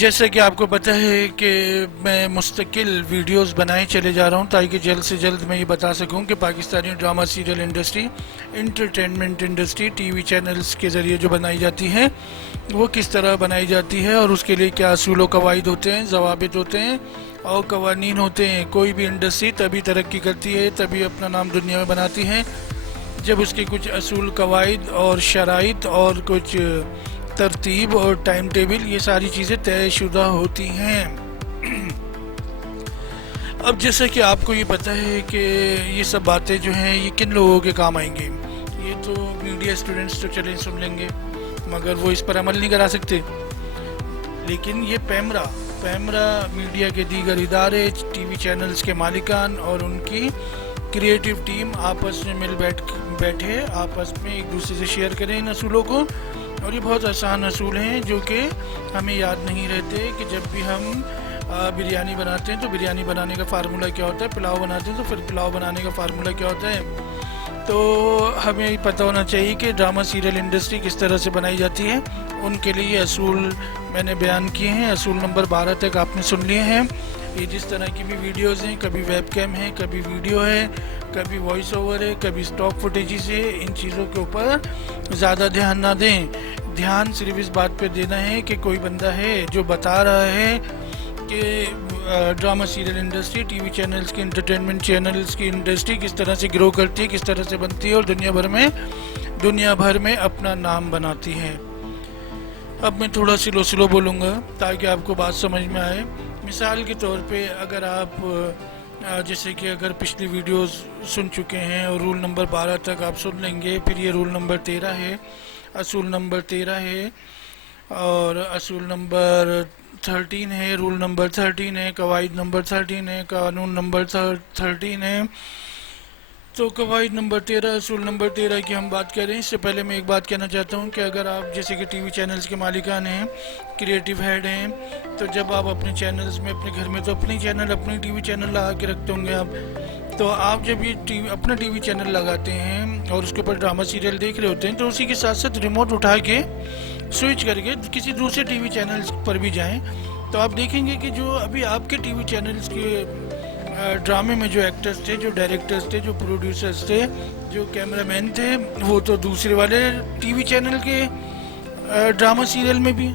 جیسا کہ آپ کو پتہ ہے کہ میں مستقل ویڈیوز بنائے چلے جا رہا ہوں تاکہ جلد سے جلد میں یہ بتا سکوں کہ Pakistani drama serial industry, entertainment industry, T V channels کے ذریعے جو بنائی جاتی ہے وہ کس طرح بنائی جاتی ہے، اور اس کے لیے کیا اصول و قواعد ہوتے ہیں، ضوابط ہوتے ہیں اور قوانین ہوتے ہیں۔ کوئی بھی انڈسٹری تبھی ترقی کرتی ہے، تبھی اپنا نام دنیا میں بناتی ہے جب اس کے کچھ اصول قواعد اور شرائط اور کچھ ترتیب اور ٹائم ٹیبل، یہ ساری چیزیں طے شدہ ہوتی ہیں۔ اب جیسا کہ آپ کو یہ پتہ ہے کہ یہ سب باتیں جو ہیں یہ کن لوگوں کے کام آئیں گے، یہ تو میڈیا اسٹوڈنٹس تو چلیں سن لیں گے مگر وہ اس پر عمل نہیں کرا سکتے، لیکن یہ پیمرا میڈیا کے دیگر ادارے، ٹی وی چینلز کے مالکان اور ان کی کریٹیو ٹیم آپس میں مل بیٹھے آپس میں ایک دوسرے سے شیئر کریں ان اصولوں کو۔ اور یہ بہت آسان اصول ہیں جو کہ ہمیں یاد نہیں رہتے کہ جب بھی ہم بریانی بناتے ہیں تو بریانی بنانے کا فارمولہ کیا ہوتا ہے، پلاؤ بناتے ہیں تو پھر پلاؤ بنانے کا فارمولہ کیا ہوتا ہے۔ تو ہمیں پتہ ہونا چاہیے کہ ڈرامہ سیریل انڈسٹری کس طرح سے بنائی جاتی ہے، ان کے لیے اصول میں نے بیان کیے ہیں۔ اصول نمبر 12 تک آپ نے سن لیے ہیں۔ یہ جس طرح کی بھی ویڈیوز ہیں، کبھی ویب کیم ہے، کبھی ویڈیو ہے، کبھی وائس اوور ہے، کبھی اسٹاک فوٹیجز ہے، ان چیزوں کے اوپر زیادہ دھیان نہ دیں۔ دھیان صرف اس بات پہ دینا ہے کہ کوئی بندہ ہے جو بتا رہا ہے کہ drama serial industry, T V channels کی، انٹرٹینمنٹ چینلز کی انڈسٹری کس طرح سے گرو کرتی ہے، کس طرح سے بنتی ہے اور دنیا بھر میں اپنا نام بناتی ہے۔ اب میں تھوڑا سلو بولوں گا تاکہ آپ کو بات سمجھ میں آئے۔ مثال کے طور پہ اگر آپ جیسے کہ اگر پچھلی ویڈیوز سن چکے ہیں اور رول نمبر 12 تک آپ سن لیں گے، پھر یہ رول نمبر 13 ہے، اصول نمبر 13 ہے اور اصول نمبر 13 ہے، رول نمبر 13 ہے، قواعد نمبر 13 ہے، قانون نمبر 13 ہے۔ تو قواعد نمبر 13، اصول نمبر 13 کی ہم بات کریں اس سے پہلے میں ایک بات کہنا چاہتا ہوں کہ اگر آپ جیسے کہ ٹی وی چینلز کے مالکان ہیں، کریٹیو ہیڈ ہیں، تو جب آپ اپنے چینلز میں اپنے گھر میں تو اپنی ٹی وی چینل لگا کے رکھتے ہوں گے تو آپ جب یہ اپنا ٹی وی چینل لگاتے ہیں اور اس کے اوپر ڈرامہ سیریل دیکھ رہے ہوتے ہیں تو اسی کے ساتھ ساتھ ریموٹ اٹھا کے سوئچ کر کے کسی دوسرے ٹی وی چینلز پر بھی جائیں تو آپ دیکھیں گے کہ جو ابھی آپ کے ٹی وی چینلز کے ڈرامے میں جو ایکٹرز تھے، جو ڈائریکٹرز تھے، جو پروڈیوسرز تھے، جو کیمرہ مین تھے، وہ تو دوسرے والے ٹی وی چینل کے ڈرامہ سیریل میں بھی۔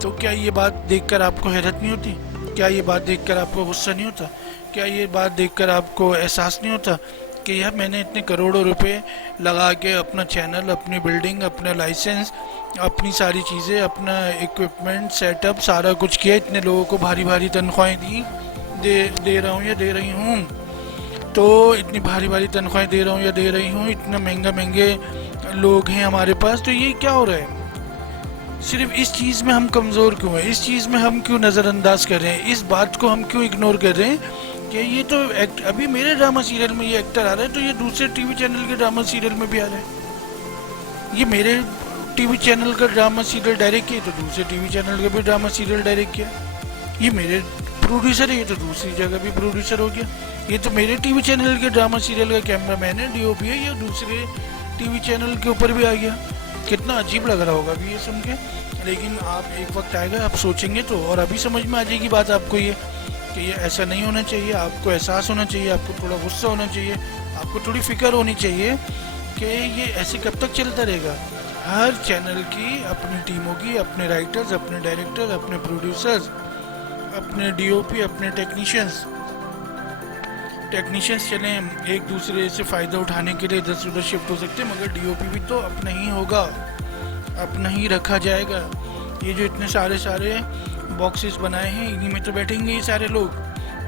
تو کیا یہ بات دیکھ کر آپ کو حیرت نہیں ہوتی؟ کیا یہ بات دیکھ کر آپ کو غصہ نہیں ہوتا؟ کیا یہ بات دیکھ کر آپ کو احساس نہیں ہوتا کہ یار میں نے اتنے کروڑوں روپے لگا کے اپنا چینل، اپنی بلڈنگ، اپنا لائسنس، اپنی ساری چیزیں، اپنا ایکوپمنٹ سیٹ اپ سارا کچھ کیا، اتنے لوگوں کو بھاری تنخواہیں دے رہا ہوں یا دے رہی ہوں، تو اتنی بھاری تنخواہیں دے رہا ہوں یا دے رہی ہوں، اتنا مہنگے لوگ ہیں ہمارے پاس، تو یہ کیا ہو رہا ہے؟ صرف اس چیز میں ہم کمزور کیوں ہیں؟ اس چیز میں ہم کیوں نظر انداز کر رہے ہیں؟ اس بات کو ہم کیوں اگنور کر رہے ہیں کہ یہ تو ابھی میرے ڈرامہ سیریل میں یہ ایکٹر آ رہا ہے تو یہ دوسرے ٹی وی چینل کے ڈرامہ سیریل میں بھی آ رہا ہے، یہ میرے ٹی وی چینل کا ڈرامہ سیریل ڈائریکٹ کیا تو دوسرے ٹی وی چینل کا بھی ڈرامہ سیریل ڈائریکٹ کیا، یہ میرے پروڈیوسر ہے، یہ تو دوسری جگہ بھی پروڈیوسر ہو گیا، یہ تو میرے ٹی وی چینل کے ڈرامہ سیریل کا کیمرہ مین ہے، ڈی او پی ہے، یہ دوسرے ٹی وی چینل کے اوپر بھی آ گیا۔ کتنا عجیب لگ رہا ہوگا ابھی یہ سن کے، لیکن آپ ایک وقت آئے گا آپ سوچیں گے تو اور ابھی سمجھ میں آ جائے گی بات آپ کو یہ کہ یہ ایسا نہیں ہونا چاہیے۔ آپ کو احساس ہونا چاہیے، آپ کو تھوڑا غصہ ہونا چاہیے، آپ کو تھوڑی فکر ہونی چاہیے کہ یہ ایسے کب تک چلتا رہے گا۔ ہر چینل کی اپنی ٹیموں کی، اپنے رائٹرز، اپنے ڈائریکٹرز، اپنے پروڈیوسرز، اپنے ڈی او پی، اپنے ٹیکنیشینز چلیں ایک دوسرے سے فائدہ اٹھانے کے لیے ادھر سے ادھر شفٹ ہو سکتے ہیں، مگر ڈی او پی بھی تو اپنا ہی ہوگا، اپنا ہی رکھا جائے گا۔ یہ جو اتنے سارے باکسز بنائے ہیں انہی میں تو بیٹھیں گے یہ سارے لوگ۔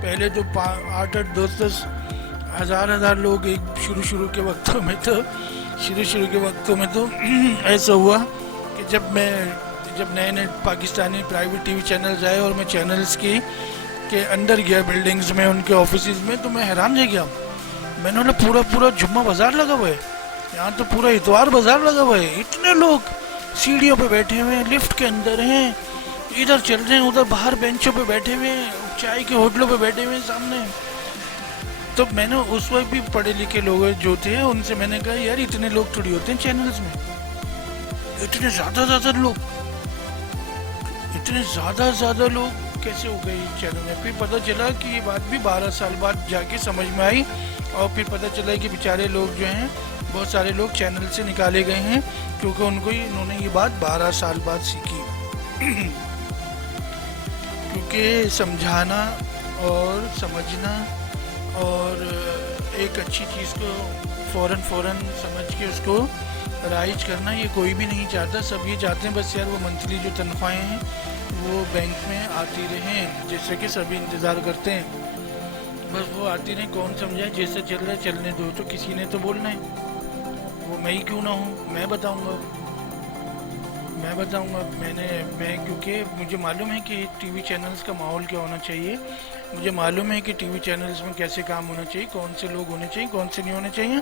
پہلے تو 8 10 ہزار لوگ ایک شروع کے وقتوں میں تو ایسا ہوا کہ جب نئے Pakistani private T V channels آئے اور میں چینلز کے اندر گیا، بلڈنگز میں، ان کے آفیسز میں، تو میں حیران رہ گیا۔ میں نے بولا پورا جمعہ بازار لگا ہوا ہے یہاں، تو پورا اتوار بازار لگا ہوا ہے، اتنے لوگ سیڑھیوں پہ بیٹھے ہوئے ہیں، لفٹ کے اندر ہیں، ادھر چل رہے ہیں، ادھر باہر بینچوں پہ بیٹھے ہوئے ہیں، چائے کے ہوٹلوں پہ بیٹھے ہوئے ہیں سامنے۔ تو میں نے اس وقت بھی پڑھے لکھے لوگ جو تھے ان سے میں نے کہا یار اتنے لوگ تھوڑی ہوتے ہیں چینلز میں، اتنے زیادہ لوگ، اتنے زیادہ لوگ کیسے ہو گئے اس چینل میں؟ پھر پتہ چلا کہ یہ بات بھی 12 سال بعد جا کے سمجھ میں آئی، اور پھر پتہ چلا کہ بیچارے لوگ جو ہیں، بہت سارے لوگ چینل سے نکالے گئے ہیں کیونکہ انہوں نے یہ بات 12 سال بعد سیکھی۔ کیونکہ سمجھانا اور سمجھنا اور ایک اچھی چیز کو فوراً سمجھ کے اس کو رائج کرنا، یہ کوئی بھی نہیں چاہتا۔ سب یہ چاہتے ہیں بس یار وہ منتھلی جو تنخواہیں ہیں وہ بینک میں آتی رہیں، جیسے کہ سبھی انتظار کرتے ہیں، بس وہ آتی رہیں۔ کون سمجھائے؟ جیسے چل رہا ہے چلنے دو، تو کسی نے تو بولنا ہے، وہ میں ہی کیوں نہ ہوں، میں بتاؤں گا۔ میں کیونکہ مجھے معلوم ہے کہ ٹی وی چینلز کا ماحول کیا ہونا چاہیے، مجھے معلوم ہے کہ ٹی وی چینلز میں کیسے کام ہونا چاہیے، کون سے لوگ ہونے چاہیے، کون سے نہیں ہونے چاہیے،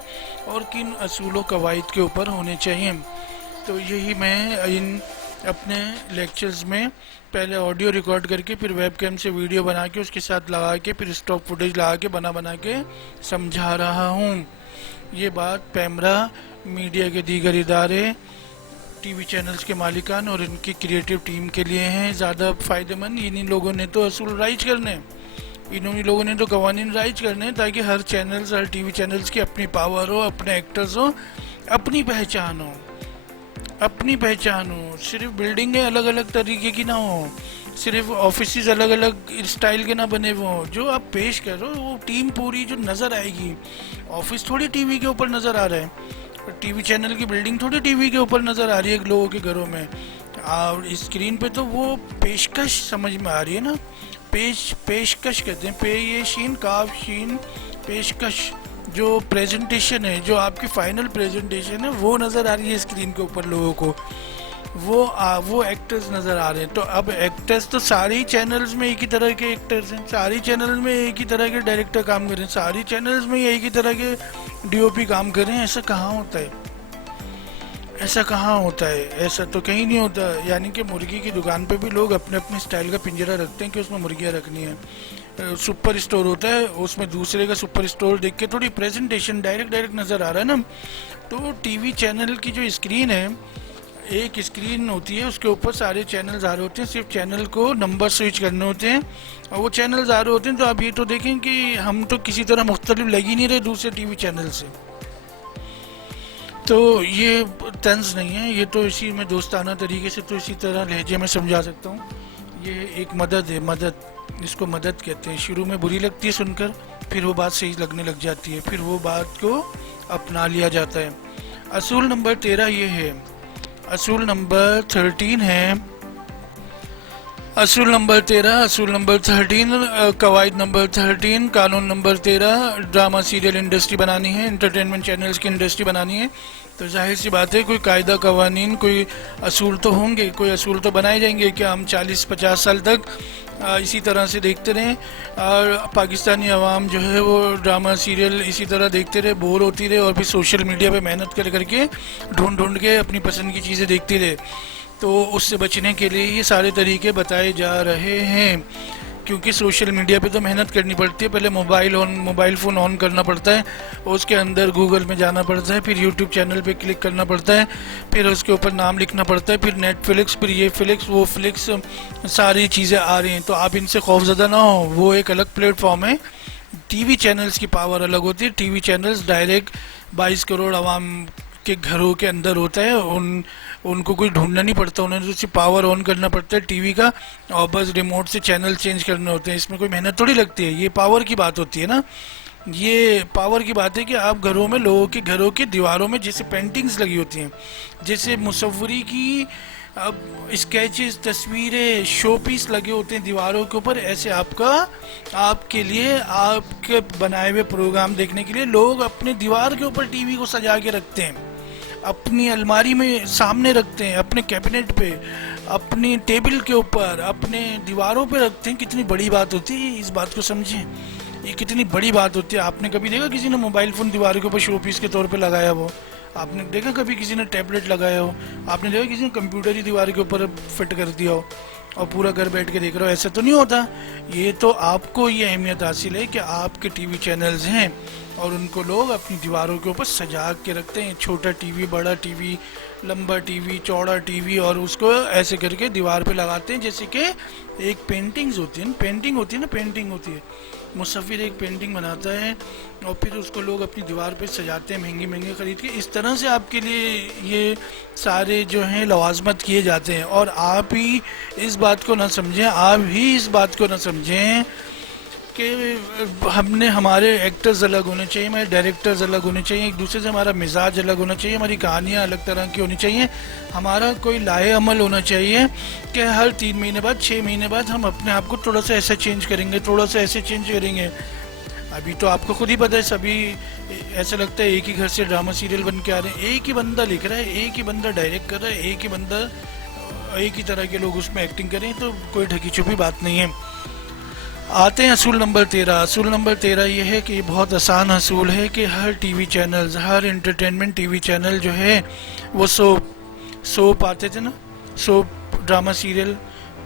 اور کن اصول و قواعد کے اوپر ہونے چاہیے۔ تو یہی میں اپنے لیکچرز میں پہلے آڈیو ریکارڈ کر کے، پھر ویب کیم سے ویڈیو بنا کے اس کے ساتھ لگا کے، پھر اسٹاک فوٹیج لگا کے بنا کے سمجھا رہا ہوں۔ یہ بات پیمرا، میڈیا کے دیگر ادارے، ٹی وی چینلز کے مالکان اور ان کی کریٹیو ٹیم کے لیے ہیں زیادہ فائدہ مند۔ انہی لوگوں نے تو اصول رائج کرنے، انہی لوگوں نے تو قوانین رائج کرنے، تاکہ ہر چینلز، ہر ٹی وی چینلز کی اپنی پاور ہو، اپنے ایکٹرز ہو، اپنی پہچان ہو، صرف بلڈنگیں الگ الگ طریقے کی نہ ہوں، صرف آفیسز الگ الگ اسٹائل کے نہ بنے ہوئے ہوں۔ جو آپ پیش کرو وہ ٹیم پوری جو نظر آئے گی، آفس تھوڑی ٹی وی کے اوپر نظر آ رہا ہے، ٹی وی چینل کی بلڈنگ تھوڑی ٹی وی کے اوپر نظر آ رہی ہے لوگوں کے گھروں میں، اور اسکرین پہ تو وہ پیشکش سمجھ میں آ رہی ہے نا، پیشکش کہتے ہیں، پے یہ شین کاف شین، پیشکش، جو پریزنٹیشن ہے، جو آپ کی فائنل پریزنٹیشن ہے وہ نظر آ رہی ہے اسکرین کے اوپر لوگوں کو، وہ ایکٹرز نظر آ رہے ہیں۔ تو اب ایکٹرز تو ساری چینلز میں ایک ہی طرح کے ایکٹرز ہیں، ساری چینل میں ایک ہی طرح کے ڈائریکٹر کام کر رہے ہیں، ساری چینلز میں ایک ہی طرح کے ڈی او پی کام کر رہے ہیں۔ ایسا کہاں ہوتا ہے؟ ایسا تو کہیں نہیں ہوتا۔ یعنی کہ مرغی کی دکان پہ بھی لوگ اپنے اپنے سٹائل کا پنجرہ رکھتے ہیں کہ اس میں مرغیاں رکھنی ہیں۔ سپر اسٹور ہوتا ہے، اس میں دوسرے کا سپر اسٹور دیکھ کے تھوڑی پریزنٹیشن ڈائریکٹ نظر آ رہا ہے نا۔ تو ٹی وی چینل کی جو اسکرین ہے، ایک اسکرین ہوتی ہے، اس کے اوپر سارے چینلز آ رہے ہوتے ہیں، صرف چینل کو نمبر سوئچ کرنے ہوتے ہیں اور وہ چینلز آ رہے ہوتے ہیں۔ تو آپ یہ تو دیکھیں کہ ہم تو کسی طرح مختلف لگ ہی نہیں رہے دوسرے ٹی وی چینل سے۔ تو یہ طنز نہیں ہے، یہ تو اسی میں دوستانہ طریقے سے، تو اسی طرح لہجے میں سمجھا سکتا ہوں۔ یہ ایک مدد ہے، اس کو مدد کہتے ہیں۔ شروع میں بری لگتی ہے سن کر، پھر وہ بات صحیح لگنے لگ جاتی ہے، پھر وہ بات کو اپنا لیا جاتا ہے۔ اصول نمبر 13 یہ ہے، اصول نمبر 13 ہے، اصول نمبر 13، قواعد نمبر 13، قانون نمبر 13، ڈرامہ سیریل انڈسٹری بنانی ہے، انٹرٹینمنٹ چینلز کی انڈسٹری بنانی ہے، تو ظاہر سی بات ہے کوئی قاعدہ قوانین، کوئی اصول تو ہوں گے، کوئی اصول تو بنائے جائیں گے کہ ہم 40-50 سال تک اسی طرح سے دیکھتے رہیں، اور پاکستانی عوام جو ہے وہ ڈرامہ سیریل اسی طرح دیکھتے رہے، بور ہوتی رہے، اور پھر سوشل میڈیا پہ محنت کر کے ڈھونڈ کے اپنی پسند کی چیزیں دیکھتی رہے۔ تو اس سے بچنے کے لیے یہ سارے طریقے بتائے جا رہے ہیں، کیونکہ سوشل میڈیا پہ تو محنت کرنی پڑتی ہے، پہلے موبائل فون آن کرنا پڑتا ہے، اس کے اندر گوگل میں جانا پڑتا ہے، پھر یوٹیوب چینل پہ کلک کرنا پڑتا ہے، پھر اس کے اوپر نام لکھنا پڑتا ہے، پھر نیٹ فلکس، پھر یہ فلکس، وہ فلکس، ساری چیزیں آ رہی ہیں۔ تو آپ ان سے خوفزدہ نہ ہو، وہ ایک الگ پلیٹ فارم ہے۔ ٹی وی چینلز کی پاور الگ ہوتی ہے، T V channels direct 22 crore عوام کے گھروں کے اندر ہوتا ہے، ان کو کوئی ڈھونڈنا نہیں پڑتا، انہیں تو صرف پاور آن کرنا پڑتا ہے ٹی وی کا، اور بس ریموٹ سے چینل چینج کرنے ہوتے ہیں، اس میں کوئی محنت تھوڑی لگتی ہے۔ یہ پاور کی بات ہوتی ہے نا، یہ پاور کی بات ہے کہ آپ گھروں میں، لوگوں کے گھروں کے دیواروں میں جیسے پینٹنگز لگی ہوتی ہیں، جیسے مصوری کی اب اسکیچز، تصویریں، شو پیس لگے ہوتے ہیں دیواروں کے اوپر، ایسے آپ کے لیے، آپ کے بنائے ہوئے پروگرام دیکھنے کے لیے لوگ اپنے دیوار کے اوپر ٹی وی کو سجا کے رکھتے ہیں، اپنی الماری میں سامنے رکھتے ہیں، اپنے کیبنٹ پہ، اپنی ٹیبل کے اوپر، اپنے دیواروں پہ رکھتے ہیں۔ کتنی بڑی بات ہوتی ہے، اس بات کو سمجھیں، یہ کتنی بڑی بات ہوتی ہے۔ آپ نے کبھی دیکھا کسی نے موبائل فون دیواروں کے اوپر شو پیس کے طور پہ لگایا ہو؟ آپ نے دیکھا کبھی کسی نے ٹیبلٹ لگایا ہو؟ آپ نے دیکھا کسی نے کمپیوٹر ہی دیوار کے اوپر فٹ کر دیا ہو اور پورا گھر بیٹھ کے دیکھ رہا ہو؟ ایسا تو نہیں ہوتا۔ یہ تو آپ کو یہ اہمیت حاصل ہے کہ آپ کے ٹی وی چینلز ہیں، اور ان کو لوگ اپنی دیواروں کے اوپر سجا کے رکھتے ہیں، چھوٹا ٹی وی، بڑا ٹی وی، لمبا ٹی وی، چوڑا ٹی وی، اور اس کو ایسے کر کے دیوار پہ لگاتے ہیں جیسے کہ ایک پینٹنگ ہوتی ہے مصور ایک پینٹنگ بناتا ہے اور پھر اس کو لوگ اپنی دیوار پہ سجاتے ہیں مہنگی مہنگی خرید کے. اس طرح سے آپ کے لیے یہ سارے جو ہیں لوازمت کیے جاتے ہیں. اور آپ ہی اس بات کو نہ سمجھیں کہ ہمارے ایکٹرز الگ ہونے چاہیے، ہمارے ڈائریکٹرز الگ ہونے چاہیے، ایک دوسرے سے ہمارا مزاج الگ ہونا چاہیے، ہماری کہانیاں الگ طرح کی ہونی چاہیے، ہمارا کوئی لائے عمل ہونا چاہیے کہ ہر 3 مہینے بعد 6 مہینے بعد ہم اپنے آپ کو تھوڑا سا ایسا چینج کریں گے، تھوڑا سا ایسے چینج کریں گے. ابھی تو آپ کو خود ہی پتہ ہے، سبھی ایسا لگتا ہے ایک ہی گھر سے ڈرامہ سیریل بن کے آ رہے ہیں، ایک ہی بندہ لکھ رہا ہے، ایک ہی بندہ ڈائریکٹ کر رہا ہے، ایک ہی طرح کے لوگ اس میں ایکٹنگ کریں، تو کوئی ڈھکی چھپی بات نہیں ہے. آتے ہیں اصول نمبر 13. اصول نمبر 13 یہ ہے کہ یہ بہت آسان اصول ہے کہ ہر ٹی وی چینلز، ہر انٹرٹینمنٹ ٹی وی چینل جو ہے وہ سوپ آتے تھے نا، سوپ ڈرامہ سیریل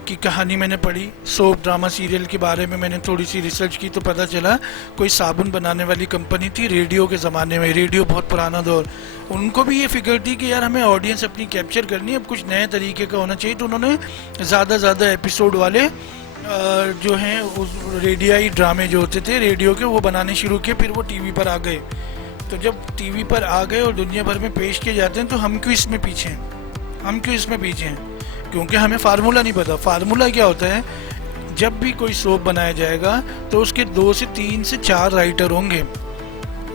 کی کہانی میں نے پڑھی. سوپ ڈرامہ سیریل کے بارے میں نے تھوڑی سی ریسرچ کی تو پتہ چلا کوئی صابن بنانے والی کمپنی تھی ریڈیو کے زمانے میں، ریڈیو بہت پرانا دور، ان کو بھی یہ فکر تھی کہ یار ہمیں آڈینس اپنی کیپچر کرنی ہے، اب کچھ نئے طریقے کا ہونا چاہیے، تو انہوں نے زیادہ ایپیسوڈ والے جو ہیں ریڈیائی ڈرامے جو ہوتے تھے ریڈیو کے وہ بنانے شروع کیے. پھر وہ ٹی وی پر آ گئے. تو جب ٹی وی پر آ گئے اور دنیا بھر میں پیش کیے جاتے ہیں تو ہم کیوں اس میں پیچھے ہیں؟ کیونکہ ہمیں فارمولہ نہیں پتا. فارمولہ کیا ہوتا ہے؟ جب بھی کوئی سوپ بنایا جائے گا تو اس کے 2 سے 3 سے 4 رائٹر ہوں گے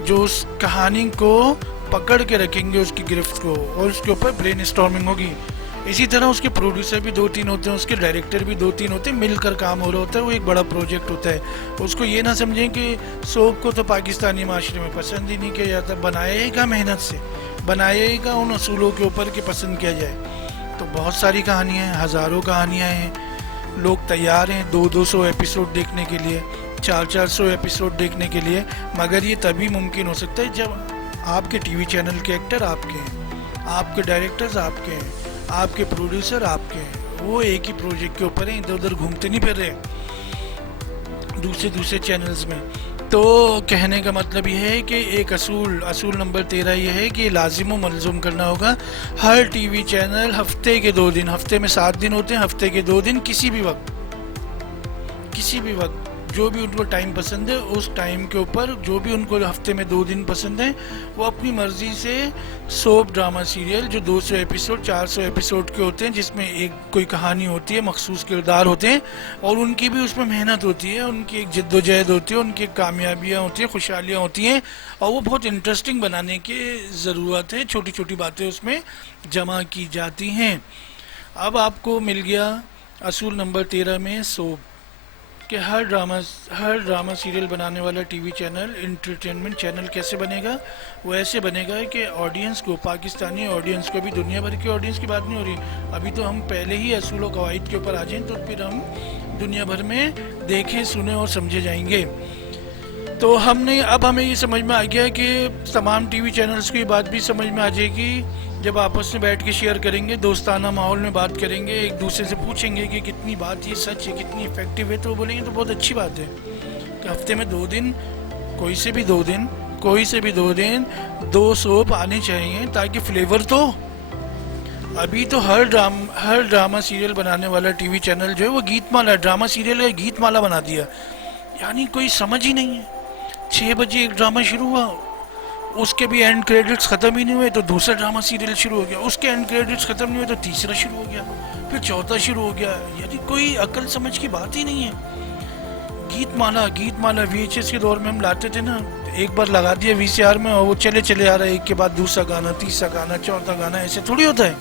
جو اس کہانی کو پکڑ کے رکھیں گے، اس کی گرفت کو، اور اس کے اوپر برین اسٹارمنگ ہوگی. اسی طرح اس کے پروڈیوسر بھی 2-3 ہوتے ہیں، اس کے ڈائریکٹر بھی 2-3 ہوتے ہیں، مل کر کام ہو رہا ہوتا ہے، وہ ایک بڑا پروجیکٹ ہوتا ہے. اس کو یہ نہ سمجھیں کہ سوپ کو تو پاکستانی معاشرے میں پسند ہی نہیں کیا جاتا، بنایا ہی کا محنت سے، بنایا ہی کا ان اصولوں کے اوپر کہ پسند کیا جائے. تو بہت ساری کہانیاں ہیں، ہزاروں کہانیاں ہیں، لوگ تیار ہیں 200 ایپیسوڈ دیکھنے کے لیے، 400 ایپیسوڈ دیکھنے کے لیے. مگر یہ تبھی ممکن ہو سکتا ہے جب آپ کے ٹی وی چینل کے ایکٹر آپ کے ہیں، آپ کے ڈائریکٹرز آپ کے ہیں، آپ کے پروڈیوسر آپ کے ہیں، وہ ایک ہی پروجیکٹ کے اوپر ہیں، ادھر ادھر گھومتے نہیں پھر رہے دوسرے چینلز میں. تو کہنے کا مطلب یہ ہے کہ ایک اصول نمبر 13 یہ ہے کہ لازم و ملزوم کرنا ہوگا ہر ٹی وی چینل ہفتے کے 2 دن، ہفتے میں 7 دن ہوتے ہیں، ہفتے کے 2 دن کسی بھی وقت جو بھی ان کو ٹائم پسند ہے اس ٹائم کے اوپر، جو بھی ان کو ہفتے میں 2 دن پسند ہیں، وہ اپنی مرضی سے سوپ ڈرامہ سیریل جو 200 ایپیسوڈ 400 ایپیسوڈ کے ہوتے ہیں، جس میں ایک کوئی کہانی ہوتی ہے، مخصوص کردار ہوتے ہیں، اور ان کی بھی اس میں محنت ہوتی ہے، ان کی ایک جد و جہد ہوتی ہے، ان کی کامیابیاں ہوتی ہیں، خوشحالیاں ہوتی ہیں، اور وہ بہت انٹرسٹنگ بنانے کی ضرورت ہے، چھوٹی چھوٹی باتیں اس میں جمع کی جاتی ہیں. اب آپ کو مل گیا اصول نمبر 13 میں سوپ، کہ ہر ڈرامہ سیریل بنانے والا T V channel, entertainment channel کیسے بنے گا؟ وہ ایسے بنے گا کہ آڈینس کو، پاکستانی آڈینس کو، بھی دنیا بھر کی آڈینس کی بات نہیں ہو رہی، ابھی تو ہم پہلے ہی اصول و قواعد کے اوپر آ جائیں تو پھر ہم دنیا بھر میں دیکھیں، سنیں اور سمجھے جائیں گے. تو اب ہمیں یہ سمجھ میں آ گیا کہ تمام ٹی وی چینلز کو یہ بات بھی سمجھ میں آ جائے گی جب آپس میں بیٹھ کے شیئر کریں گے، دوستانہ ماحول میں بات کریں گے، ایک دوسرے سے پوچھیں گے کہ کتنی بات یہ سچ ہے، کتنی افیکٹو ہے، تو وہ بولیں گے تو بہت اچھی بات ہے کہ ہفتے میں 2 دن، کوئی سے بھی 2 دن 2 سوپ آنے چاہیے تاکہ فلیور تو. ابھی تو ہر ڈرامہ سیریل بنانے والا ٹی وی چینل جو ہے وہ گیت مالا، ڈرامہ سیریل ہے گیت مالا بنا دیا، یعنی کوئی سمجھ ہی نہیں ہے. 6 بجے ایک ڈرامہ شروع ہوا، اس کے بھی اینڈ کریڈٹس ختم ہی نہیں ہوئے تو دوسرا ڈرامہ سیریل شروع ہو گیا، اس کے اینڈ کریڈٹس ختم نہیں ہوئے تو تیسرا شروع ہو گیا، پھر چوتھا شروع ہو گیا. یعنی کوئی عقل سمجھ کی بات ہی نہیں ہے. گیت مالا وی ایچ ایس کے دور میں ہم لاتے تھے نا، ایک بار لگا دیا وی سی آر میں اور وہ چلے آ رہا ہے، ایک کے بعد دوسرا گانا، تیسرا گانا، چوتھا گانا، ایسے تھوڑی ہوتا ہے.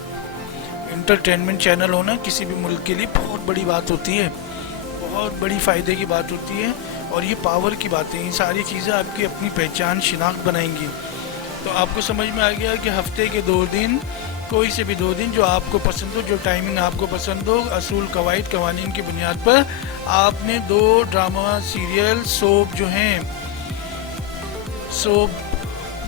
انٹرٹینمنٹ چینل ہونا کسی بھی ملک کے لیے بہت بڑی بات ہوتی ہے، بہت بڑی فائدے کی بات ہوتی ہے، اور یہ پاور کی باتیں، یہ ساری چیزیں آپ کی اپنی پہچان شناخت بنائیں گی. تو آپ کو سمجھ میں آ گیا کہ ہفتے کے 2 دن، کوئی سے بھی 2 دن جو آپ کو پسند ہو، جو ٹائمنگ آپ کو پسند ہو، اصول قواعد قوانین کی بنیاد پر آپ نے 2 ڈرامہ سیریل سوپ جو ہیں، سوپ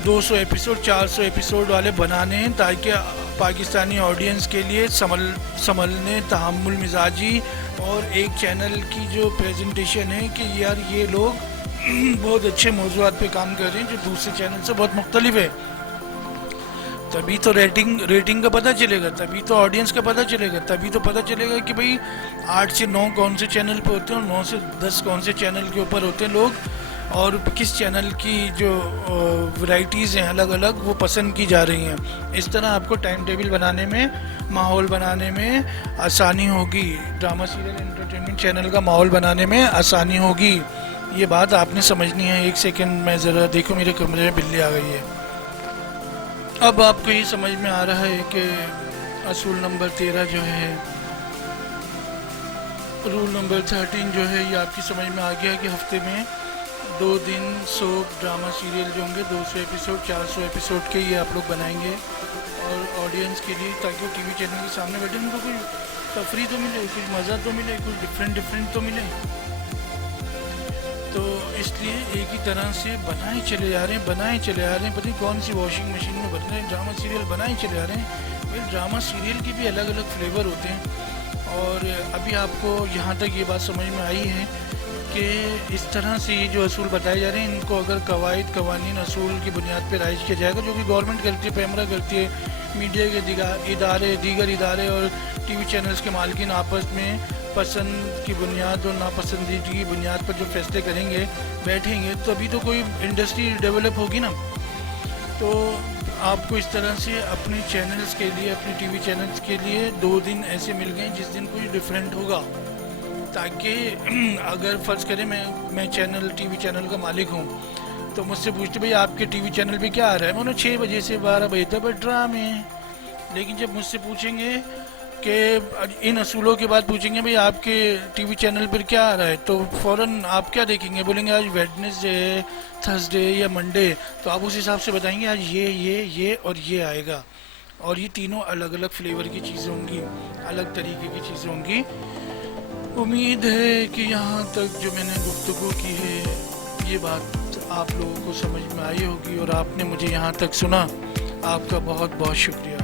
200 ایپیسوڈ 400 ایپیسوڈ والے بنانے ہیں تاکہ پاکستانی آڈینس کے لیے سنبھلنے، تحمل مزاجی اور ایک چینل کی جو پریزنٹیشن ہے کہ یار یہ لوگ بہت اچھے موضوعات پہ کام کر رہے ہیں جو دوسرے چینل سے بہت مختلف ہے. تبھی تو ریٹنگ کا پتہ چلے گا, تبھی تو آڈینس کا پتہ چلے گا, تبھی تو پتہ چلے گا کہ بھئی 8 سے 9 کون سے چینل پہ ہوتے ہیں اور 9 سے 10 کون سے چینل کے اوپر ہوتے ہیں لوگ, اور کس چینل کی جو ورائٹیز ہیں الگ الگ وہ پسند کی جا رہی ہیں. اس طرح آپ کو ٹائم ٹیبل بنانے میں, ماحول بنانے میں آسانی ہوگی, ڈرامہ سیریل انٹرٹینمنٹ چینل کا ماحول بنانے میں آسانی ہوگی. یہ بات آپ نے سمجھنی ہے. ایک سیکنڈ میں ذرا دیکھو, میرے کمرے میں بلی آ گئی ہے. اب آپ کو یہ سمجھ میں آ رہا ہے کہ اصول نمبر 13 جو ہے, رول نمبر 13 جو ہے, یہ آپ کی سمجھ میں آ گیا کہ ہفتے میں 2 دن سوپ ڈرامہ سیریل جو ہوں گے 200 ایپیسوڈ 400 ایپیسوڈ کے یہ آپ لوگ بنائیں گے, اور آڈینس کے لیے, تاکہ وہ ٹی وی چینل کے سامنے بیٹھے ان کو کوئی تفریح تو ملے, کچھ مزہ تو ملے, کچھ ڈفرینٹ تو ملے. تو اس لیے ایک ہی طرح سے بنائے چلے جا رہے ہیں, پتہ نہیں کون سی واشنگ مشین میں بن رہے ہیں, ڈرامہ سیریل بنائے چلے جا رہے ہیں. بھائی ڈرامہ سیریل کی بھی الگ الگ فلیور ہوتے ہیں, اور ابھی آپ کو یہاں تک یہ بات سمجھ میں آئی ہے کہ اس طرح سے یہ جو اصول بتائے جا رہے ہیں ان کو اگر قواعد قوانین اصول کی بنیاد پہ رائج کیا جائے گا, جو کہ گورنمنٹ کرتی ہے, پیمرا کرتی ہے, میڈیا کے دیگر ادارے اور ٹی وی چینلز کے مالکین آپس میں پسند کی بنیاد اور ناپسندیدگی کی بنیاد پر جو فیصلے کریں گے, بیٹھیں گے, تو ابھی تو کوئی انڈسٹری ڈیولپ ہوگی نا. تو آپ کو اس طرح سے اپنے چینلز کے لیے, اپنے ٹی وی چینلز کے لیے 2 دن ایسے مل گئے جس دن کوئی ڈیفرنٹ ہوگا, تاکہ اگر فرض کریں میں چینل ٹی وی چینل کا مالک ہوں, تو مجھ سے پوچھتے بھائی آپ کے ٹی وی چینل پہ کیا آ رہا ہے, میں انہیں 6 بجے سے 12 بجے تک بس ڈرامے. لیکن جب مجھ سے پوچھیں گے کہ ان اصولوں کے بعد پوچھیں گے بھائی آپ کے ٹی وی چینل پر کیا آ رہا ہے, تو فوراً آپ کیا دیکھیں گے, بولیں گے آج ویڈنسڈے ہے, تھرسڈے یا منڈے, تو آپ اس حساب سے بتائیں گے آج یہ اور یہ آئے گا, اور یہ تینوں الگ الگ فلیور کی چیزیں ہوں گی, الگ طریقے کی چیزیں ہوں گی. امید ہے کہ یہاں تک جو میں نے گفتگو کی ہے یہ بات آپ لوگوں کو سمجھ میں آئی ہوگی, اور آپ نے مجھے یہاں تک سنا. آپ کا بہت بہت شکریہ.